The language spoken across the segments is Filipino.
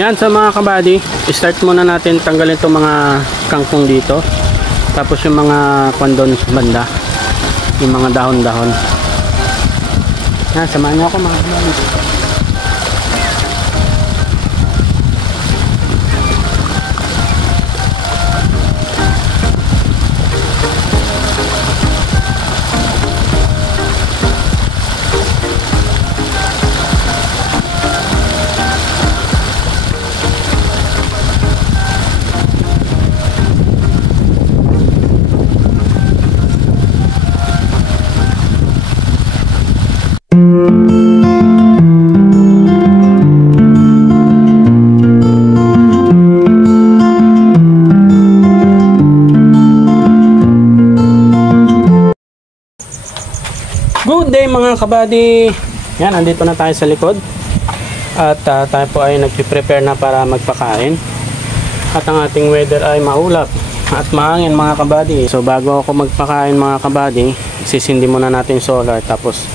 Yan, sa mga kabady, start muna natin tanggalin itong mga kangkong dito. Tapos yung mga kondon sa banda, yung mga dahon-dahon. Yan, samahan niyo ako mga kabady. Good day mga kabady. Yan, andito na tayo sa likod. At tayo po ay nagpiprepare na para magpakain. At ang ating weather ay maulap at mahangin mga kabady. So bago ako magpakain mga kabady, sisindi muna natin solar. Tapos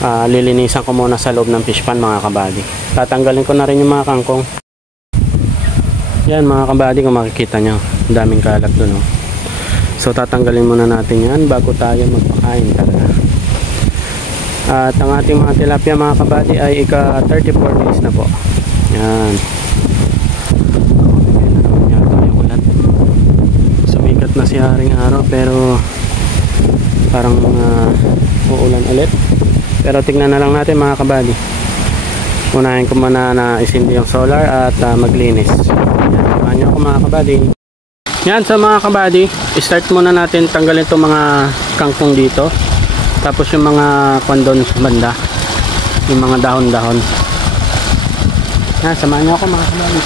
lilinisan ko muna sa loob ng fish pan mga kabady. Tatanggalin ko na rin yung mga kangkong. Yan mga kabady, kung makikita nyo, daming kalat dun, oh. So tatanggalin muna natin yan bago tayo magpakain talaga. At ang ating mga tilapia mga kabady ay ika 34 days na po. Yan. Okay na naman yata yung ulan. Sumikat na si haring araw pero parang uulan ulit. Pero tignan na lang natin mga kabady. Unahin ko muna na isindi yung solar at maglinis. Yan, samahan nyo ako mga kabady. Yan, sa mga kabady, start muna natin tanggalin itong mga kangkong dito. Tapos yung mga kondon sa banda, yung mga dahon-dahon. Yan, samahan nyo ako mga kabady.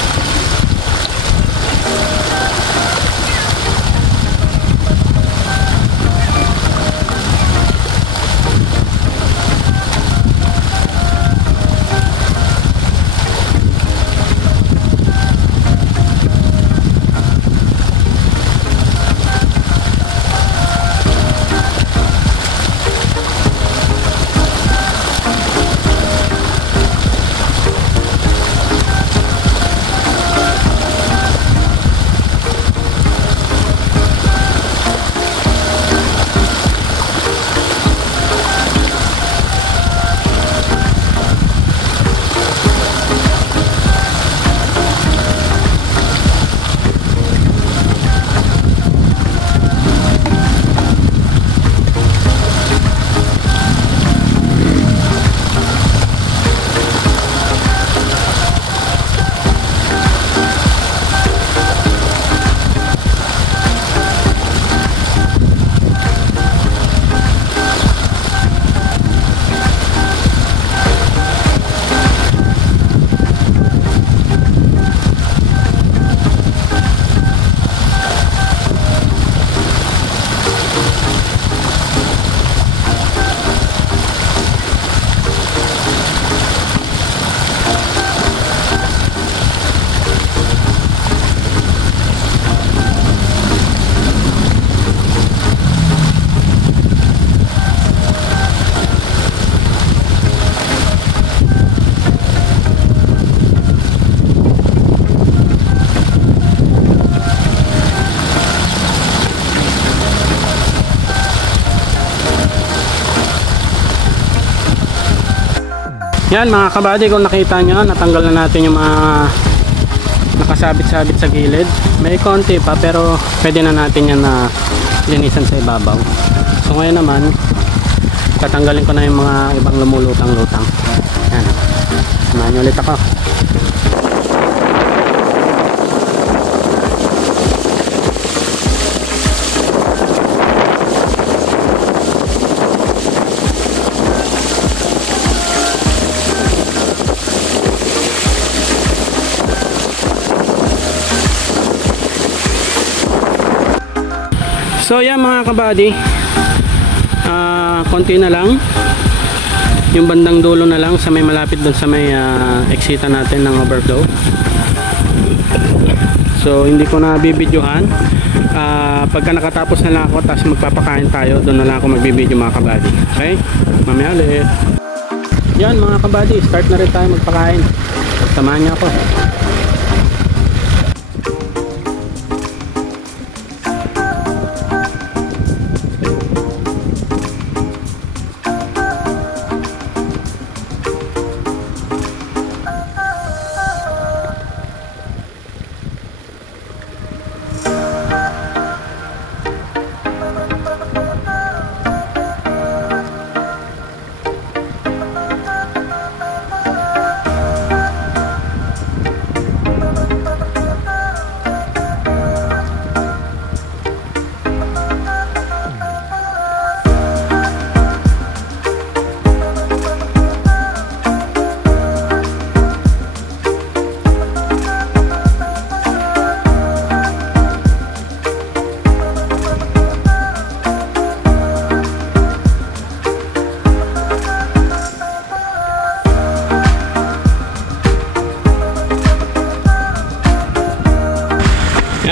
Yan mga kabady, kung nakita nyo, natanggal na natin yung mga nakasabit-sabit sa gilid. May konti pa pero pwede na natin yan na linisan sa ibabaw. So ngayon naman, tatanggalin ko na yung mga ibang lumulutang-lutang. Yan, samahan nyo ulit ako. So yan mga kabady, konti na lang, yung bandang dulo na lang sa may malapit doon sa may exita natin ng overflow. So hindi ko na bibidyohan. Pagka nakatapos na lang ako, tapos magpapakain tayo, doon na lang ako magbibidyo mga kabady. Okay, mamaya ulit. Yan mga kabady, start na rin tayo magpakain. Samahan niyo ako.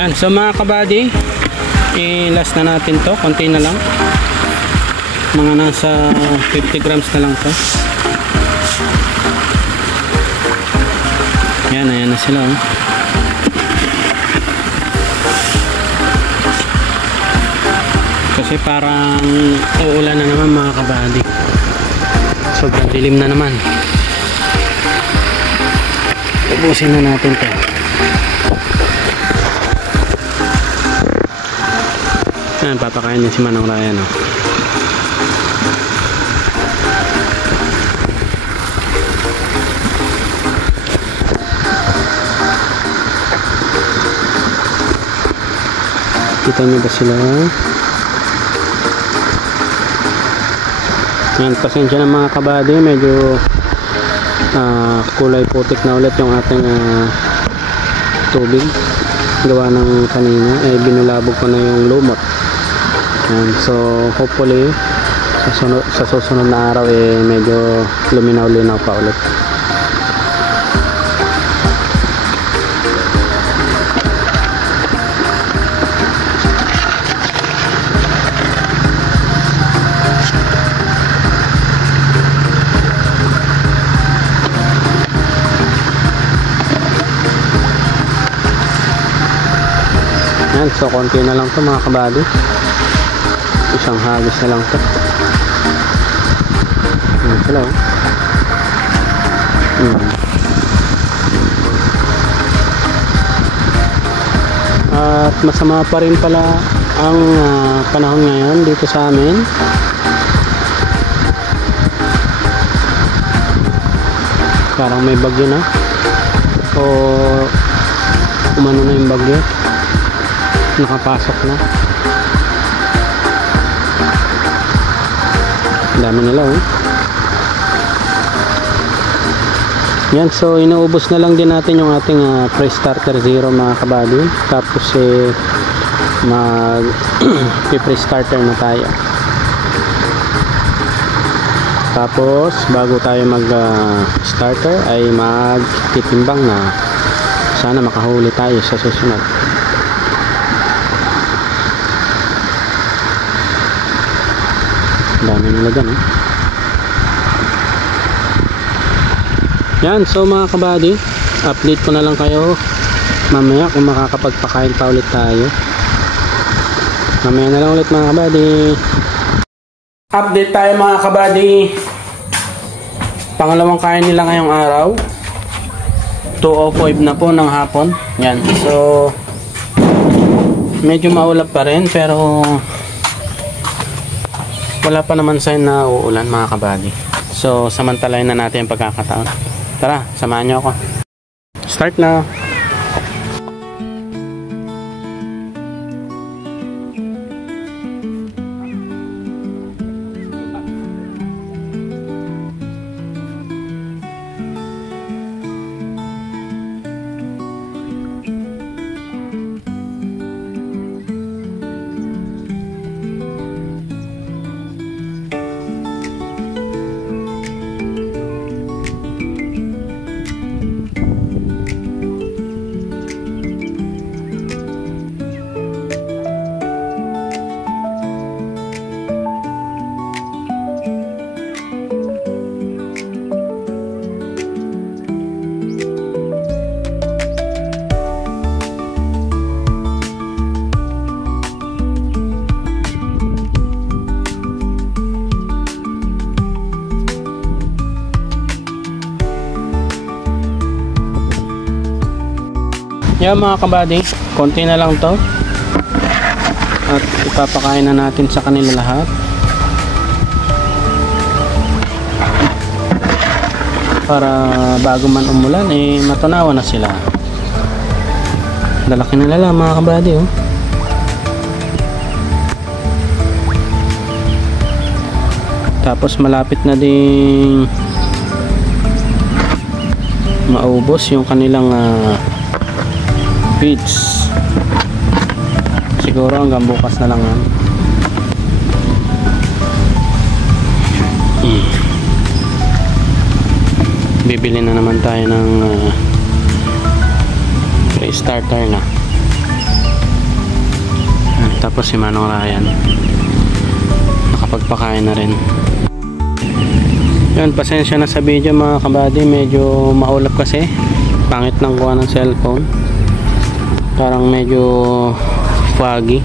Yan, so mga kabady, i-last na natin to, konti na lang, mga nasa 50 grams na lang to. Yan, ayan na sila oh. Kasi parang uulan na naman mga kabady, sobrang dilim na naman. Ubusin na natin to. Ayan, papakain niya si Manong Ryan oh. Kita niyo ba sila? Ayan, pasensya na mga kabady, medyo kulay putik na ulit yung ating tubig. Gawa ng kanina binulabog ko na yung lumot. And so hopefully sa susunod na araw medyo luminaw-linaw pa ulit. Yan, so konti na lang to mga kabady. Isang hagis na lang to. Yan sila oh. At masama pa rin pala ang panahon ngayon dito sa amin. Parang may bagyo na o umano na yung bagyo, nakapasok na. Dami nila oh. Yan, so inuubos na lang din natin yung ating pre-starter zero mga kabady. Tapos mag pre-starter na tayo. Tapos bago tayo mag starter ay magtitimbang na. Sana makahuli tayo sa susunod. Dami nila dyan eh. Yan, so mga kabady, update ko na lang kayo mamaya kung makakapagpakain pa ulit tayo. Mamaya na lang ulit mga kabady. Update tayo mga kabady. Pangalawang kain nila ngayong araw, 2:05 na po ng hapon. Yan, so medyo maulap pa rin pero wala pa naman sign na uulan mga kabady. So samantalahin na natin yung pagkakataon. Tara, samahan nyo ako. Start na. Yan mga kabady, konti na lang to at ipapakain na natin sa kanila lahat para bago man umulan matunawa na sila. Lalaki na nila mga kabady oh. Tapos malapit na ding maubos yung kanilang feeds. Siguro hanggang bukas na lang yan. Bibili na naman tayo ng pre-starter na. Tapos si Manong Ryan nakapagpakain na rin. Yun, pasensya na sa video mga kabady, medyo maulap kasi, pangit ng kuha ng cellphone, parang medyo foggy.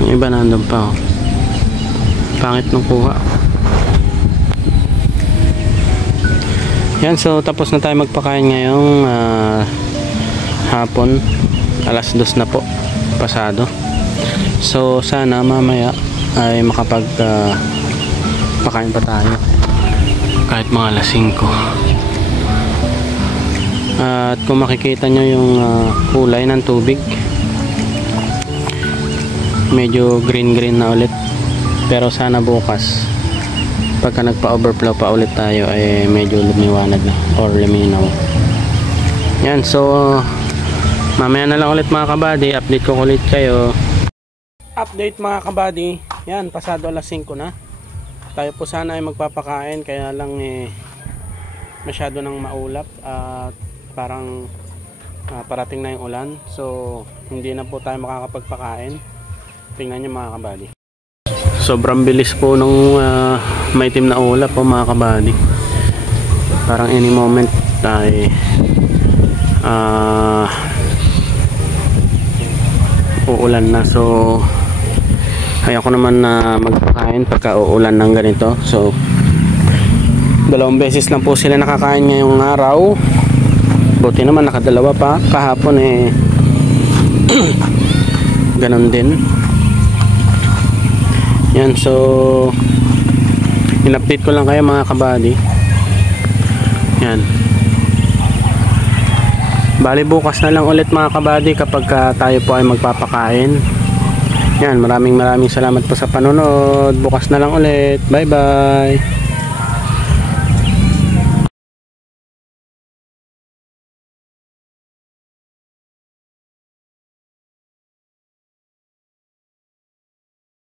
Yung iba nandun pa, oh. Pangit ng kuha. Yan, so tapos na tayo magpakain ngayong hapon, alas 2 na po pasado. So sana mamaya ay makapag pakain pa tayo kahit mga alas 5. At kung makikita nyo yung kulay ng tubig, medyo green na ulit, pero sana bukas pagka nagpa-overflow pa ulit tayo ay medyo lumiwanag na or luminaw. Yan, so mamaya na lang ulit mga kabady, update ko ulit kayo. Update mga kabady, yan, pasado alas 5 na. Tayo po sana ay magpapakain, kaya lang masyado nang maulap at parang parating na yung ulan, so hindi na po tayo makakapagpakain. Tingnan nyo mga kabady, sobrang bilis po nung maitim na ulap po mga kabady. Parang any moment tayo uulan na, so ayaw ko naman na magpakain pagka uulan ng ganito. So 2 beses lang po sila nakakain ngayong araw, buti naman nakadalawa pa, kahapon ganon din. Yan, so in-update ko lang kayo mga kabady. Yan, bali bukas na lang ulit mga kabady kapag tayo po ay magpapakain. Yan, maraming salamat po sa panonood. Bukas na lang ulit. Bye bye.